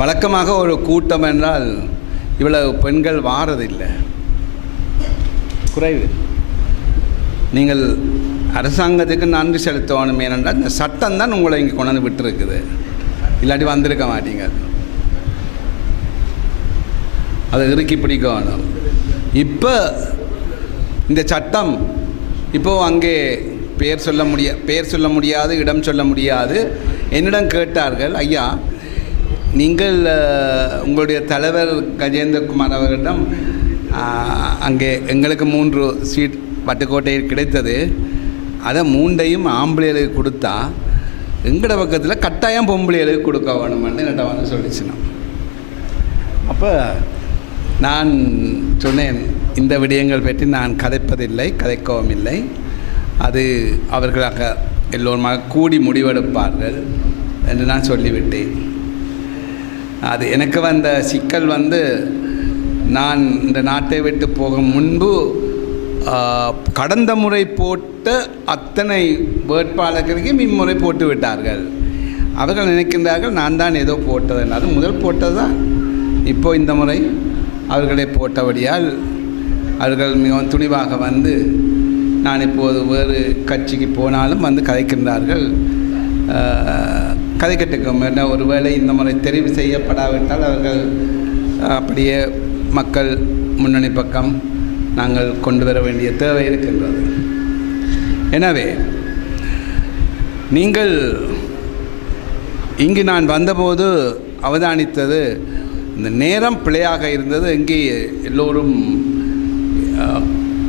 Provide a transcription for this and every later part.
வழக்கமாக ஒரு கூட்டம் என்றால் இவ்வளவு பெண்கள் வாரதில்லை. குறைவு. நீங்கள் அரசாங்கத்துக்கு நன்றி செலுத்தணும் ஏனென்றால் இந்த சட்டம் தான் உங்களை இங்கே கொண்டு வந்து விட்டுருக்குது. இல்லாட்டி வந்திருக்க மாட்டீங்க. அதை இறுக்கி பிடிக்கணும். இப்போ இந்த சட்டம் இப்போ அங்கே பெயர் சொல்ல முடிய பெயர் சொல்ல முடியாது இடம் சொல்ல முடியாது. என்னிடம் கேட்டார்கள் ஐயா நீங்கள் உங்களுடைய தலைவர் கஜேந்திரகுமார் அவர்களிடம் அங்கே எங்களுக்கு மூன்று சீட் பட்டுக்கோட்டையில் கிடைத்தது. அதை மூண்டையும் ஆம்பளைகளுக்கு கொடுத்தா எங்களோட பக்கத்தில் கட்டாயம் பொம்பளைகளுக்கு கொடுக்க வேணுமென்னு என்கிட்ட வந்து சொல்லிச்சினோம் அப்போ நான் சொன்னேன் இந்த விடயங்கள் பற்றி நான் கதைப்பதில்லை கதைக்கவும் இல்லை. அது அவர்களாக எல்லோருமாக கூடி முடிவெடுப்பார்கள் என்று நான் சொல்லிவிட்டேன். அது எனக்கு வந்த சிக்கல் வந்து நான் இந்த நாட்டை விட்டு போகும் முன்பு கடந்த முறை போட்ட அத்தனை வேட்பாளர்களுக்கும் இம்முறை போட்டு விட்டார்கள். அவர்கள் நினைக்கின்றார்கள் நான் தான் ஏதோ போட்டது அது முதல் போட்டது தான். இப்போ இந்த முறை அவர்களை போட்டபடியால் அவர்கள் மிகவும் துணிவாக வந்து நான் இப்போது வேறு கட்சிக்கு போனாலும் வந்து கதைக்கின்றார்கள் கதை கட்டுக்கும் என்ன ஒருவேளை இந்த முறை தெரிவு செய்யப்படாவிட்டால் அவர்கள் அப்படியே மக்கள் முன்னணி பக்கம் நாங்கள் கொண்டு வர வேண்டிய தேவை இருக்கின்றது. எனவே நீங்கள் இங்கு நான் வந்தபோது அவதானித்தது இந்த நேரம் பிழையாக இருந்தது இங்கே எல்லோரும்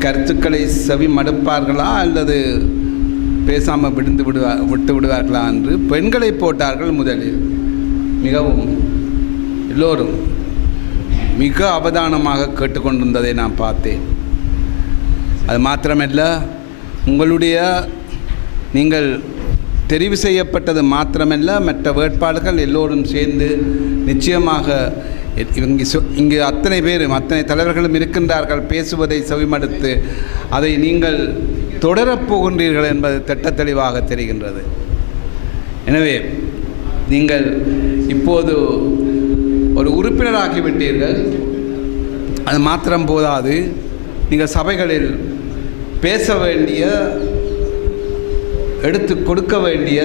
கருத்துக்களை செவி மடுப்பார்களா அல்லது பேசாமல் விடுந்து விடுவா விட்டு விடுவார்களா என்று பெண்களை போட்டார்கள் முதலில். மிகவும் எல்லோரும் மிக அவதானமாக கேட்டுக்கொண்டிருந்ததை நான் பார்த்தேன். அது மாத்திரமல்ல உங்களுடைய நீங்கள் தெரிவு செய்யப்பட்டது மாத்திரமல்ல மற்ற வேட்பாளர்கள் எல்லோரும் சேர்ந்து நிச்சயமாக இங்கே சொ- இங்கு அத்தனை பேரும் அத்தனை தலைவர்களும் இருக்கின்றார்கள் பேசுவதை செவிமடுத்து அதை நீங்கள் தொடரப் போகின்றீர்கள் என்பது திட்ட தெளிவாக தெரிகின்றது. எனவே நீங்கள் இப்போது ஒரு உறுப்பினராகிவிட்டீர்கள். அது மாத்திரம் போதாது. நீங்கள் சபைகளில் பேச வேண்டிய எடுத்து கொடுக்க வேண்டிய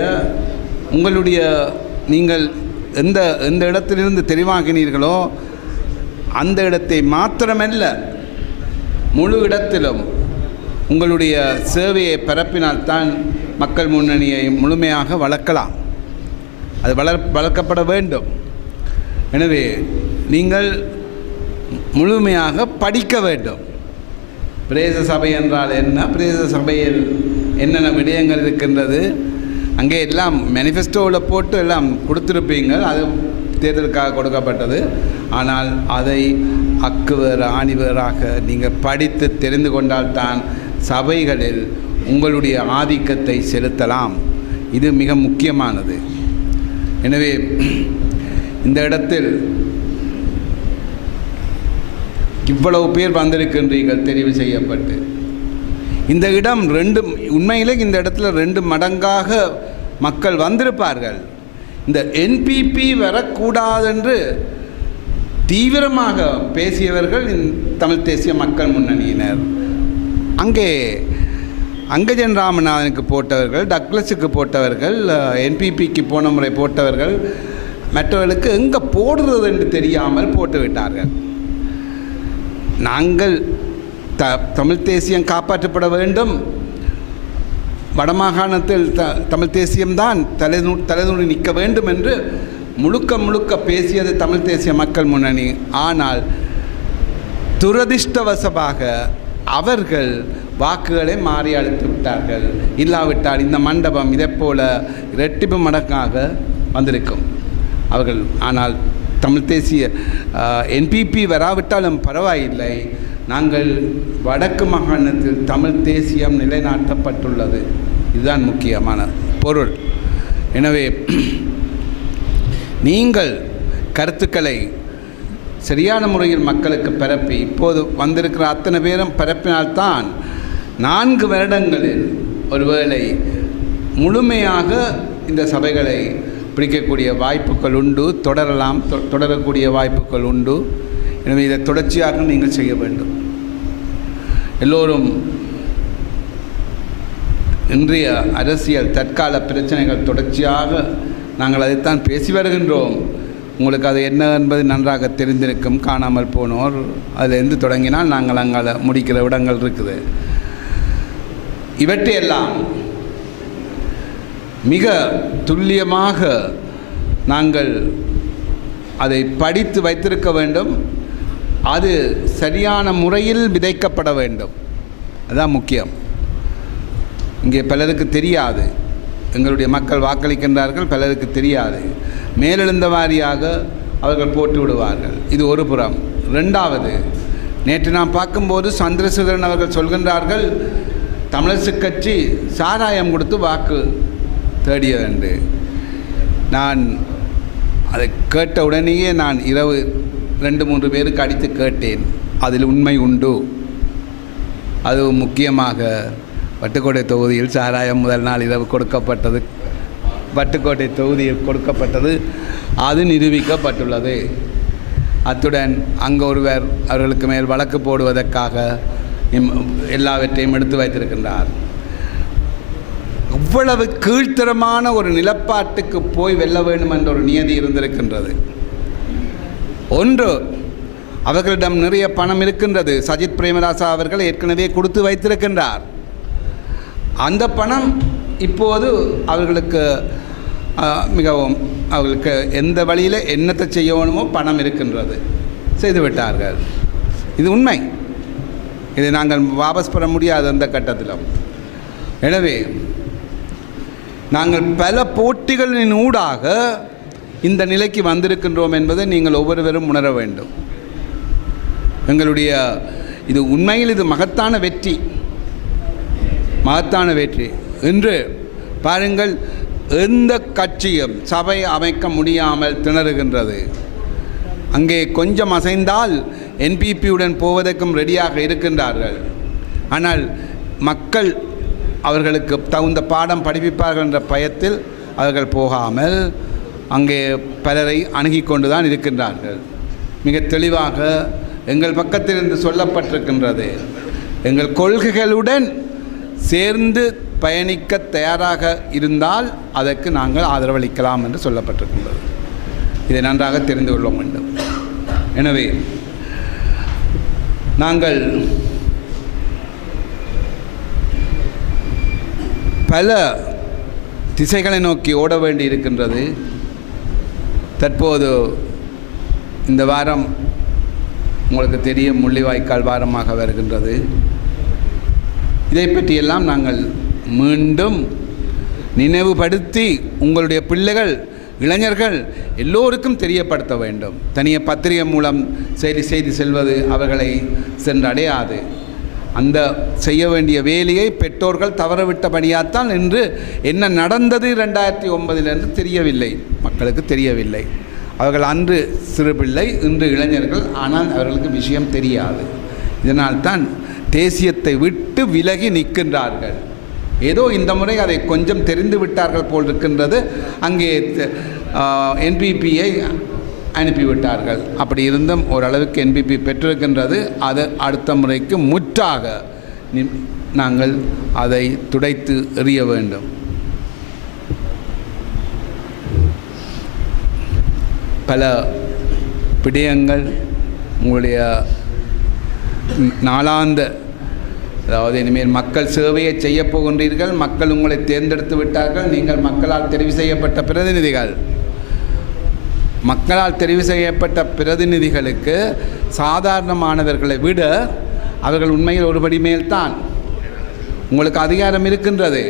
உங்களுடைய நீங்கள் எந்த எந்த இடத்திலிருந்து தெளிவாகினீர்களோ அந்த இடத்தை மாத்திரமல்ல முழு இடத்திலும் உங்களுடைய சேவையை பரப்பினால்தான் மக்கள் முன்னணியை முழுமையாக வளர்க்கலாம். அது வளர் வளர்க்கப்பட வேண்டும். எனவே நீங்கள் முழுமையாக படிக்க வேண்டும். பிரேச சபை என்றால் என்ன? பிரேச சபையில் என்னென்ன விடயங்கள் இருக்கின்றது? அங்கே எல்லாம் மேனிஃபெஸ்டோவில் போட்டு எல்லாம் கொடுத்துருப்பீங்க. அது தேர்தலுக்காக கொடுக்கப்பட்டது. ஆனால் அதை அக்குவர் ஆணிவராக நீங்கள் படித்து தெரிந்து கொண்டால்தான் சபைகளில் உங்களுடைய ஆதிக்கத்தை செலுத்தலாம். இது மிக முக்கியமானது. எனவே இந்த இடத்தில் இவ்வளவு பேர் வந்திருக்கின்றீர்கள் தெரிவு செய்யப்பட்டு. இந்த இடம் ரெண்டு உண்மையிலே இந்த இடத்துல ரெண்டு மடங்காக மக்கள் வந்திருப்பார்கள். இந்த என்பிபி வரக்கூடாதென்று தீவிரமாக பேசியவர்கள் இந்த தமிழ் தேசிய மக்கள் முன்னணியினர். அங்கே அங்கஜன் ராமநாதனுக்கு போட்டவர்கள் டக்ளஸுக்கு போட்டவர்கள் என்பிபிக்கு போன முறை போட்டவர்கள் மற்றவர்களுக்கு எங்கே போடுறது என்று தெரியாமல் போட்டு விட்டார்கள். நாங்கள் த தமிழ் தேசியம் காப்பாற்றப்பட வேண்டும். வடமாகாணத்தில் த தமிழ் தேசியம்தான் தலைநூ தலைநூறி நிற்க வேண்டும் என்று முழுக்க முழுக்க பேசியது தமிழ் தேசிய மக்கள் முன்னணி. ஆனால் துரதிர்ஷ்டவசமாக அவர்கள் வாக்குகளை மாறி அழைத்து விட்டார்கள். இல்லாவிட்டால் இந்த மண்டபம் இதைப் போல இரட்டிப்பு மடங்காக வந்திருக்கும். அவர்கள் ஆனால் தமிழ் தேசிய என்பிபி வராவிட்டாலும் பரவாயில்லை. நாங்கள் வடக்கு மாகாணத்தில் தமிழ் தேசியம் நிலைநாட்டப்பட்டுள்ளது. இதுதான் முக்கியமான பொருள். எனவே நீங்கள் கருத்துக்களை சரியான முறையில் மக்களுக்கு பரப்பி இப்போது வந்திருக்கிற அத்தனை பேரும் பரப்பினால்தான் நான்கு வருடங்களில் ஒருவேளை முழுமையாக இந்த சபைகளை பிடிக்கக்கூடிய வாய்ப்புகள் உண்டு தொடரலாம் தொ- தொடரக்கூடிய வாய்ப்புகள் உண்டு. எனவே இதை தொடர்ச்சியாக நீங்கள் செய்ய வேண்டும். எல்லோரும் இன்றைய அரசியல் தற்கால பிரச்சனைகள் தொடர்ச்சியாக நாங்கள் அதைத்தான் பேசி வருகின்றோம். உங்களுக்கு அது என்ன என்பது நன்றாக தெரிந்திருக்கும் காணாமல் போனோர். அதிலிருந்து தொடங்கினால் நாங்கள் அங்கே முடிக்கிற இடங்கள் இருக்குது. இவற்றையெல்லாம் மிக துல்லியமாக நாங்கள் அதை படித்து வைத்திருக்க வேண்டும். அது சரியான முறையில் விதைக்கப்பட வேண்டும். அதுதான் முக்கியம். இங்கே பலருக்கு தெரியாது. எங்களுடைய மக்கள் வாக்களிக்கின்றார்கள் பலருக்கு தெரியாது. மேலெழுந்த வாரியாக அவர்கள் போட்டு விடுவார்கள் இது ஒரு புறம். ரெண்டாவது நேற்று நாம் பார்க்கும்போது சந்திரசேகரன் அவர்கள் சொல்கின்றார்கள் தமிழரசு கட்சி சாராயம் கொடுத்து வாக்கு தேடியதென்று. நான் அதை கேட்ட உடனேயே நான் இரவு ரெண்டு மூன்று பேருக்கு அடித்து கேட்டேன். அதில் உண்மை உண்டு. அது முக்கியமாக வட்டுக்கோட்டை தொகுதியில் சாராயம் முதல் நாள் இரவு கொடுக்கப்பட்டது. வட்டுக்கோட்டை தொகுதியில் கொடுக்கப்பட்டது. அது நிரூபிக்கப்பட்டுள்ளது. அத்துடன் அங்கு ஒருவர் அவர்களுக்கு மேல் வழக்கு போடுவதற்காக எல்லாவற்றையும் எடுத்து வைத்திருக்கின்றார். இவ்வளவு கீழ்த்தரமான ஒரு நிலப்பாட்டுக்கு போய் வெல்ல வேண்டும் என்ற ஒரு நியதி இருந்திருக்கின்றது. ஒன்று அவர்களிடம் நிறைய பணம் இருக்கின்றது. சஜித் பிரேமதாசா அவர்கள் ஏற்கனவே கொடுத்து வைத்திருக்கின்றார். அந்த பணம் இப்போது அவர்களுக்கு மிகவும் அவர்களுக்கு எந்த வழியில் என்னத்தை செய்யணுமோ பணம் இருக்கின்றது. செய்து விட்டார்கள். இது உண்மை. இதை நாங்கள் வாபஸ் பெற முடியாது அந்த கட்டத்திலும். எனவே நாங்கள் பல போட்டிகளின் ஊடாக இந்த நிலைக்கு வந்திருக்கின்றோம் என்பதை நீங்கள் ஒவ்வொருவரும் உணர வேண்டும். எங்களுடைய இது உண்மையில் இது மகத்தான வெற்றி. மகத்தான வெற்றி. இன்று பாருங்கள் எந்த கட்சியும் சபை அமைக்க முடியாமல் திணறுகின்றது. அங்கே கொஞ்சம் அசைந்தால் என்பிபியுடன் போவதற்கும் ரெடியாக இருக்கின்றார்கள். ஆனால் மக்கள் அவர்களுக்கு தகுந்த பாடம் படிப்பிப்பார்கள் என்ற பயத்தில் அவர்கள் போகாமல் அங்கே பலரை அணுகி கொண்டு தான் இருக்கின்றார்கள். மிக தெளிவாக எங்கள் பக்கத்திலிருந்து சொல்லப்பட்டிருக்கின்றது. எங்கள் கொள்கைகளுடன் சேர்ந்து பயணிக்க தயாராக இருந்தால் அதற்கு நாங்கள் ஆதரவளிக்கலாம் என்று சொல்லப்பட்டிருக்கின்றது. இதை நன்றாக தெரிந்து கொள்ள வேண்டும். எனவே நாங்கள் பல திசைகளை நோக்கி ஓட வேண்டி இருக்கின்றது தற்போது இந்த வாரம் உங்களுக்கு தெரியும் முள்ளிவாய்க்கால் வாரமாக வருகின்றது. இதை பற்றியெல்லாம் நாங்கள் மீண்டும் நினைவுபடுத்தி உங்களுடைய பிள்ளைகள் இளைஞர்கள் எல்லோருக்கும் தெரியப்படுத்த வேண்டும். தனிய பத்திரிகை மூலம் செய்தி செய்தி செல்வது அவர்களை சென்றடையாது. அந்த செய்ய வேண்டிய வேலையை பெற்றோர்கள் தவறவிட்டபடியாத்தான் இன்று என்ன நடந்தது ரெண்டாயிரத்தி ஒன்பதில் என்று தெரியவில்லை. மக்களுக்கு தெரியவில்லை. அவர்கள் அன்று சிறு பிள்ளை இன்று இளைஞர்கள் ஆனால் அவர்களுக்கு விஷயம் தெரியாது. இதனால்தான் தேசியத்தை விட்டு விலகி நிற்கின்றார்கள். ஏதோ இந்த முறை அதை கொஞ்சம் தெரிந்து விட்டார்கள் போல் இருக்கின்றது. அங்கே என்பிபியை அனுப்பிவிட்டார்கள். அப்படி இருந்தும் ஓரளவுக்கு என்பிபி பெற்றிருக்கின்றது. அது அடுத்த முறைக்கு முற்றாக நாங்கள் அதை துடைத்து எறிய வேண்டும். பல விடயங்கள் உங்களுடைய நாளாந்த அதாவது இனிமேல் மக்கள் சேவையை செய்ய போகின்றீர்கள் மக்கள் உங்களை தேர்ந்தெடுத்து விட்டார்கள் நீங்கள் மக்களால் தெரிவு செய்யப்பட்ட பிரதிநிதிகள். மக்களால் தெரிவு செய்யப்பட்ட பிரதிநிதிகளுக்கு சாதாரணமானவர்களை விட அவர்கள் உண்மையில் ஒருபடி மேல்தான். உங்களுக்கு அதிகாரம் இருக்கின்றது.